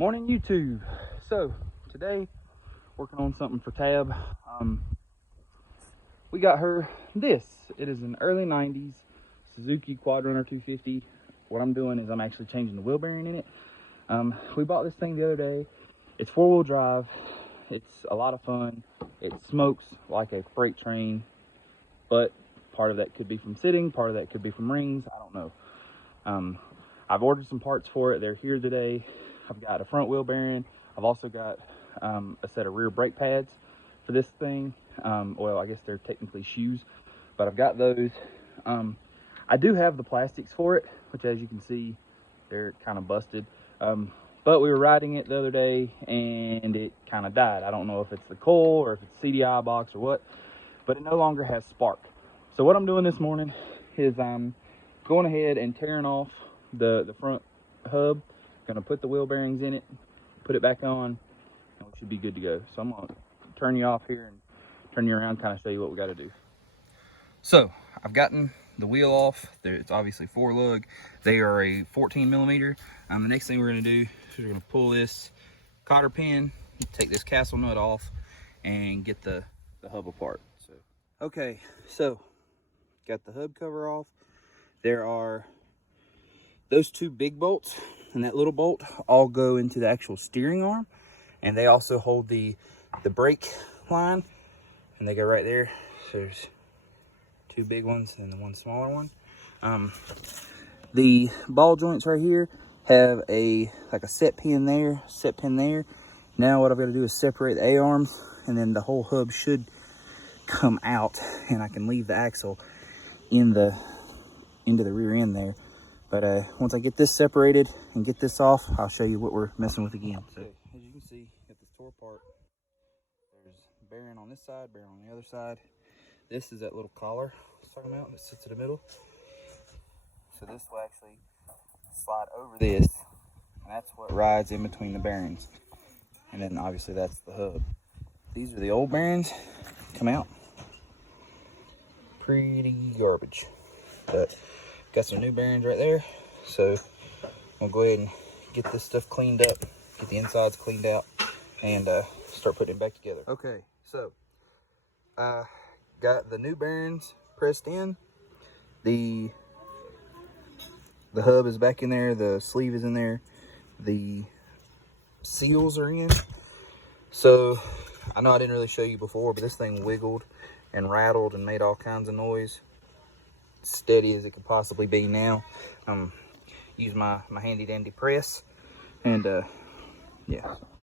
Morning YouTube. So today working on something for Tab. We got her this. It is an early 90s Suzuki Quadrunner 250. What I'm doing is I'm actually changing the wheel bearing in it. We bought this thing the other day. It's 4-wheel drive. It's a lot of fun. It smokes like a freight train, but part of that could be from sitting, part of that could be from rings, I don't know. I've ordered some parts for it. They're here today. I've got a front wheel bearing. I've also got a set of rear brake pads for this thing. Well, I guess they're technically shoes, but I've got those. I do have the plastics for it, which, as you can see, they're kind of busted. But we were riding it the other day and it kind of died. I don't know if it's the coil or if it's CDI box or what, but it no longer has spark. So what I'm doing this morning is I'm going ahead and tearing off the front hub. Gonna put the wheel bearings in it, put it back on, and we should be good to go. So I'm gonna turn you off here and turn you around, kind of show you what we got to do. So I've gotten the wheel off. It's obviously 4-lug. They are a 14 millimeter. The next thing we're gonna do is we're gonna pull this cotter pin, take this castle nut off, and get the hub apart. So okay, so got the hub cover off. There are those two big bolts and that little bolt all go into the actual steering arm, and they also hold the brake line, and they go right there. So there's two big ones and the one smaller one. The ball joints right here have like a set pin there, set pin there. Now what I've got to do is separate the A-arms, and then the whole hub should come out, and I can leave the axle into the rear end there. But once I get this separated and get this off, I'll show you what we're messing with again. So as you can see, got this tore apart. There's bearing on this side, bearing on the other side. This is that little collar I was talking about that sits in the middle. So this will actually slide over this, and that's what rides in between the bearings. And then obviously that's the hub. These are the old bearings. Come out pretty garbage, but got some new bearings right there. So I'll go ahead and get this stuff cleaned up, get the insides cleaned out, and start putting it back together. Okay, so got the new bearings pressed in. The hub is back in there, the sleeve is in there, the seals are in. So I know I didn't really show you before, but this thing wiggled and rattled and made all kinds of noise. Steady as it could possibly be now. Use my handy dandy press, and yeah.